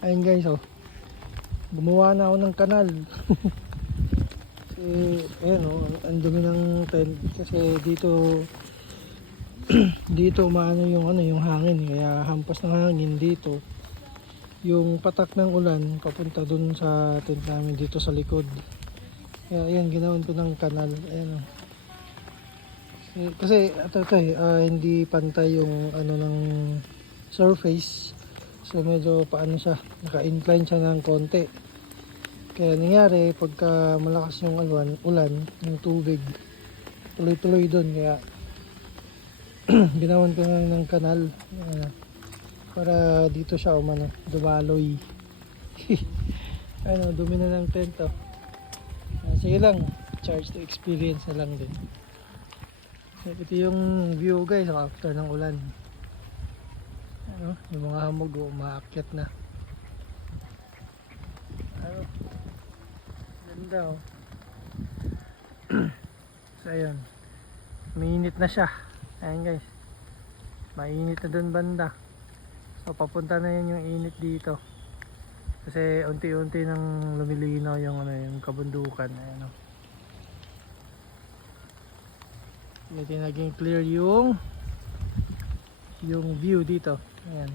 Ayun guys, oh. Gumawa na ako ng kanal. Kasi, ayan oh, ang dumi ng tent. Kasi dito, dito maano yung hangin. Kaya hampas ng hangin dito. Yung patak ng ulan, papunta dun sa tent namin dito sa likod. Kaya ayan, ginawan ko ng kanal. Ayan oh. Kasi hindi pantay yung ano ng surface. So medyo paano siya, naka-incline siya ng konti. Kaya nangyari pagka malakas yung ulan, yung tubig tuloy-tuloy doon. Kaya ginawan ko na ng kanal para dito siya umano, dumaloy. Ano, dumi na ng tent oh. Sige lang, charge to experience na lang din. So, ito yung view guys after ng ulan. Ano, yung mga hamog umaakyat na. Ano, ganda oh. So ayun, mainit na siya. Ayan guys, mainit na dun banda. So papunta na yun yung init dito. Kasi unti-unti nang lumilinaw yung ano, yung kabundukan. Ayan oh. Medyo naging clear yung view dito. Ayan.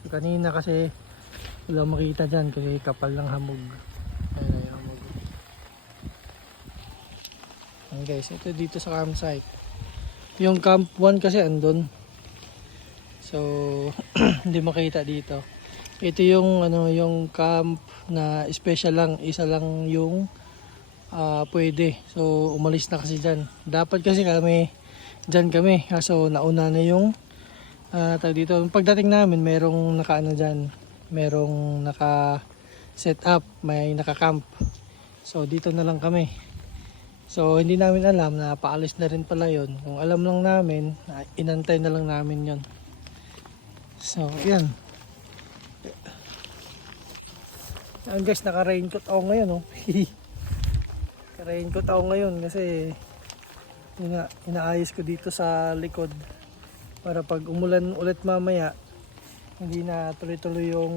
So, kanina kasi wala makita dyan kasi kapal ng hamog. Ayan yung hamog. Ayan guys, ito dito sa campsite. Yung camp 1 kasi andun. So hindi makita dito. Ito yung ano, yung camp na special lang, isa lang yung pwede. So umalis na kasi dyan. Dapat kasi dyan kami. Kaso nauna na yung tawag dito. Pagdating namin merong nakaano dyan. Merong naka set up. May naka-camp. So dito na lang kami. So hindi namin alam na paalis na rin pala yon. Kung alam lang namin, inantay na lang namin yon. So yan. Ayan guys, naka-raincoat ako ngayon oh. Naka-raincoat ako ngayon kasi inaayos ko dito sa likod para pag umulan ulit mamaya hindi na tuloy-tuloy yung